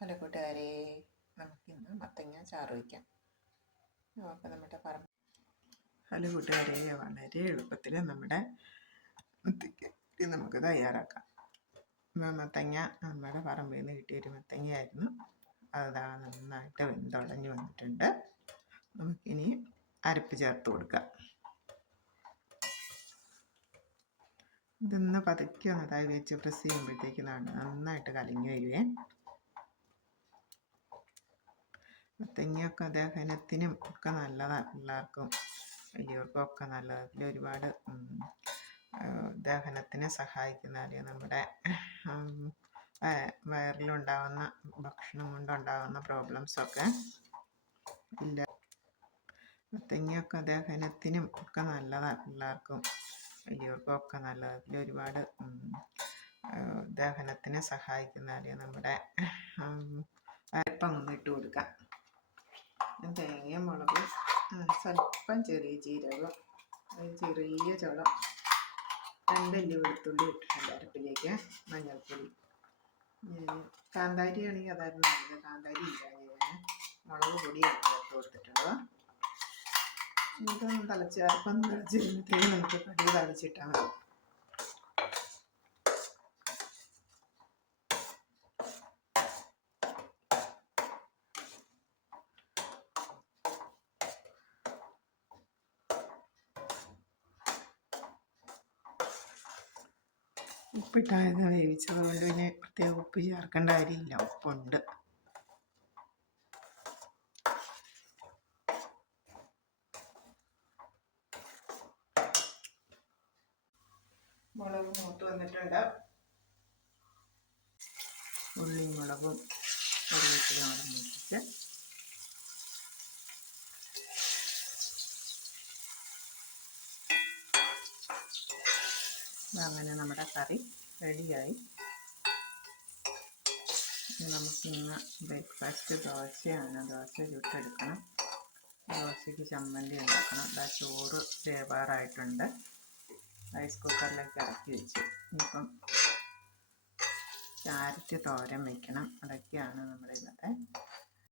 Hello കൂട്ടുകാരെ, നമുക്കിന്ന് മത്തങ്ങ ചാറ് വയ്ക്കാം. അപ്പോൾ നമ്മുടെ ഹലോ കൂട്ടുകാരെ, വളരെ എളുപ്പത്തിൽ നമ്മുടെ മത്തങ്ങ നമുക്ക് തയ്യാറാക്കാം. മത്തങ്ങ നമ്മുടെ പറമ്പിൽ നിന്ന് കിട്ടിയൊരു മത്തങ്ങയായിരുന്നു. അതാ നന്നായിട്ട് വെന്തുടഞ്ഞ് വന്നിട്ടുണ്ട്. നമുക്കിനി അരപ്പ് ചേർത്ത് കൊടുക്കാം. ഇതൊന്ന് പതുക്കെ ഒന്നതായി വെച്ച് പ്രസ് ചെയ്യുമ്പോഴത്തേക്ക് നന്നായിട്ട് കലങ്ങി വരുവേ. മത്തങ്ങയൊക്കെ ദഹനത്തിനും ഒക്കെ നല്ലതാണ്. പിള്ളേർക്കും വലിയവർക്കും ഒക്കെ നല്ലതാണ്. അതിൽ ഒരുപാട് ദഹനത്തിനെ സഹായിക്കുന്ന നമ്മുടെ വയറിലുണ്ടാകുന്ന ഭക്ഷണം കൊണ്ടുണ്ടാകുന്ന പ്രോബ്ലംസൊക്കെ ഇല്ല. മത്തങ്ങയൊക്കെ ദഹനത്തിനും ഒക്കെ നല്ലതാണ്. പിള്ളേർക്കും വലിയവർക്കും ഒക്കെ നല്ലതാണ്. അതിൽ ഒരുപാട് ദഹനത്തിനെ സഹായിക്കുന്ന നമ്മുടെ അരപ്പങ്ങ് ഇട്ട് കൊടുക്കാം. തേങ്ങയും മുളകും സ്വല്പം ചെറിയ ജീരകം, ചെറിയ ചുളം, 2 അല്ലി വെളുത്തുള്ളി ഇട്ടിട്ടുണ്ട് അരപ്പിലേക്ക്. മഞ്ഞൾപ്പൊടി, കാന്താരി ആണെങ്കിൽ അതായിരുന്നു നല്ലത്. കാന്താരി ഇല്ല, ഞാൻ മുളക് പൊടിയാണ് ചേർത്ത് കൊടുത്തിട്ടുള്ളത്. ഇതൊന്ന് തിളച്ച് അരപ്പൊന്ന് തിളച്ച് കഴിയുമ്പോഴത്തേക്ക് നമുക്ക് കടുക് തളിച്ചിട്ടാൽ മതി. ഉപ്പിട്ടായത് വേവിച്ചത് കൊണ്ട് പിന്നെ പ്രത്യേക ഉപ്പ് ചേർക്കേണ്ട കാര്യമില്ല, ഉപ്പുണ്ട്. മുളക് മൂത്ത് വന്നിട്ടുണ്ട്. ഉള്ളിയും മുളകും കറിവേപ്പിലയും മൂപ്പിച്ച് അങ്ങനെ നമ്മുടെ കറി റെഡിയായി. നമുക്കിന്ന് ബ്രേക്ക്ഫാസ്റ്റ് ദോശയാണ്. ദോശ ചുട്ടെടുക്കണം. ദോശയ്ക്ക് ചമ്മന്തി ഉണ്ടാക്കണം. അതാ ചോറ് വേവാറായിട്ടുണ്ട്. റൈസ് കുക്കറിലേക്ക് ഇറക്കി വെച്ചു. ഇനിയിപ്പം ക്യാരറ്റ് തോരൻ വയ്ക്കണം. അതൊക്കെയാണ് നമ്മുടെ ഇന്നത്തെ